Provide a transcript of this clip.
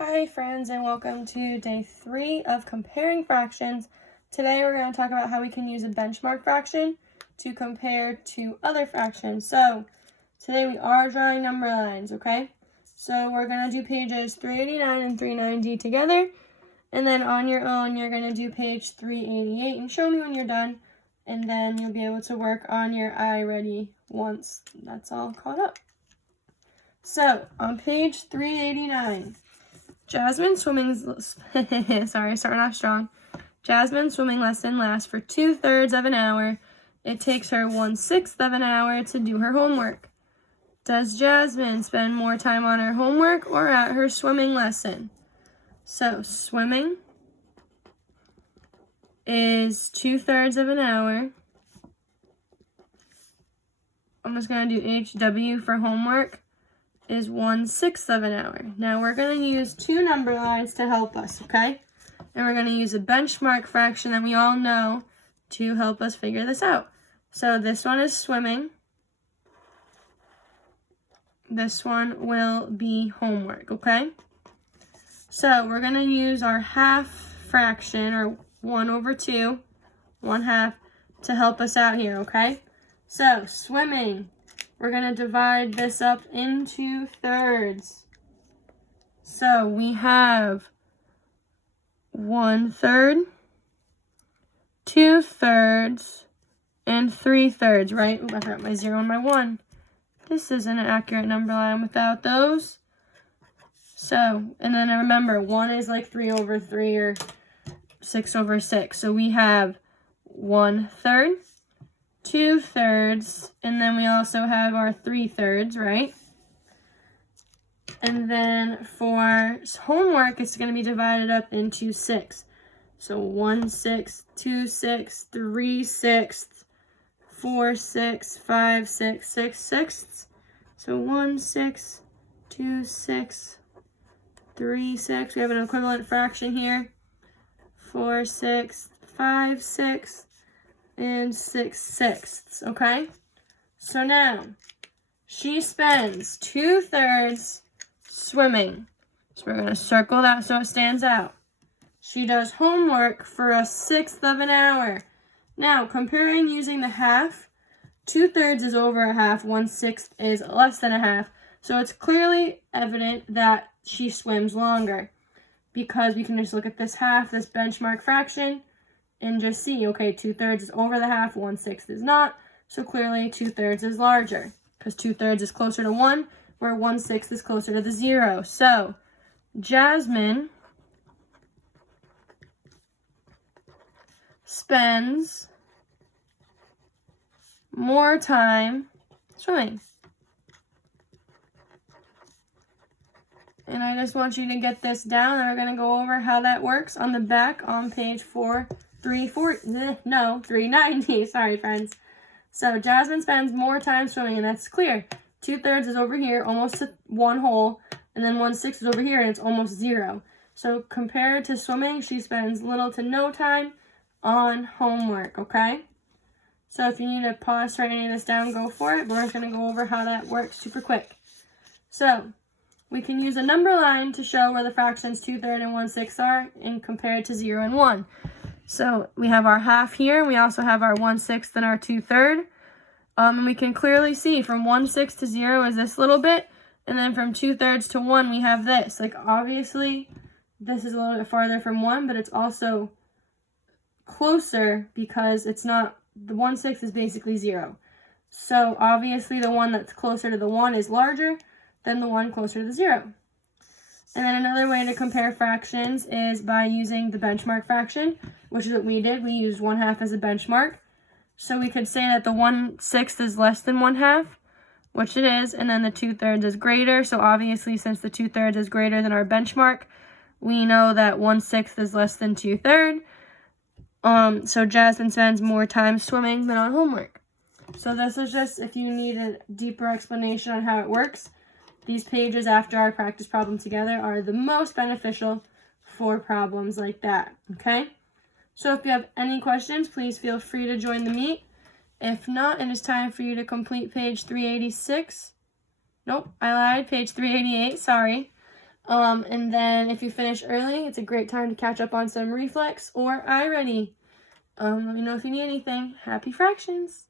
Hi friends, and welcome to day 3 of comparing fractions. Today we're going to talk about how we can use a benchmark fraction to compare to other fractions. So today we are drawing number lines, okay? So we're going to do pages 389 and 390 together, and then on your own you're going to do page 388 and show me when you're done, and then you'll be able to work on your iReady once that's all caught up. So on page 389, Jasmine's swimming starting off strong. Jasmine's swimming lesson lasts for 2/3 of an hour. It takes her 1/6 of an hour to do her homework. Does Jasmine spend more time on her homework or at her swimming lesson? So swimming is 2/3 of an hour. I'm just going to do HW for homework is 1/6 of an hour. Now we're going to use two number lines to help us, okay? And we're going to use a benchmark fraction that we all know to help us figure this out. So this one is swimming. This one will be homework, okay? So we're going to use our half fraction, or 1/2, 1/2, to help us out here, okay? So swimming, we're going to divide this up into thirds. So we have 1/3, 2/3, and 3/3, right? Ooh, I forgot my 0 and my 1. This isn't an accurate number line without those. So, and then remember, 1 is like 3/3 or 6/6. So we have 1/3, 2/3, and then we also have our 3/3, right? And then for homework, it's going to be divided up into 6. So 1/6, 2/6, 3/6, 4/6, 5/6, 6/6. So 1/6, 2/6, 3/6. We have an equivalent fraction here. 4/6, 5/6. And 6/6, okay? So now, she spends 2/3 swimming. So we're going to circle that so it stands out. She does homework for 1/6 of an hour. Now, comparing using the half, 2/3 is over a half, 1/6 is less than a half. So it's clearly evident that she swims longer, because we can just look at this half, this benchmark fraction, and just see, okay, 2/3 is over the half, 1/6 is not, so clearly 2/3 is larger, because 2/3 is closer to 1, where 1/6 is closer to the 0. So, Jasmine spends more time swimming. And I just want you to get this down, and we're going to go over how that works on the back on page 390. Sorry, friends. So Jasmine spends more time swimming, and that's clear. 2/3 is over here, almost to 1 whole, and then 1/6 is over here, and it's almost 0. So compared to swimming, she spends little to no time on homework, okay? So if you need to pause to write any of this down, go for it. But we're just going to go over how that works super quick. So we can use a number line to show where the fractions 2/3 and 1/6 are, and compare it to 0 and 1. So we have our half here, and we also have our 1/6 and our 2/3. And we can clearly see from 1/6 to 0 is this little bit, and then from 2/3 to 1 we have this. Like, obviously this is a little bit farther from 1, but it's also closer because it's not, the 1/6 is basically 0. So obviously the one that's closer to the 1 is larger than the one closer to the 0. And then another way to compare fractions is by using the benchmark fraction, which is what we did. We used 1/2 as a benchmark. So we could say that the 1/6 is less than 1/2, which it is, and then the 2/3 is greater. So obviously, since the 2/3 is greater than our benchmark, we know that 1/6 is less than 2/3. So Jasmine spends more time swimming than on homework. So this is just, if you need a deeper explanation on how it works, these pages after our practice problem together are the most beneficial for problems like that, okay? So if you have any questions, please feel free to join the meet. If not, it is time for you to complete page 386. Nope, I lied, page 388, sorry. And then if you finish early, it's a great time to catch up on some reflex or iReady. Let me know if you need anything. Happy fractions!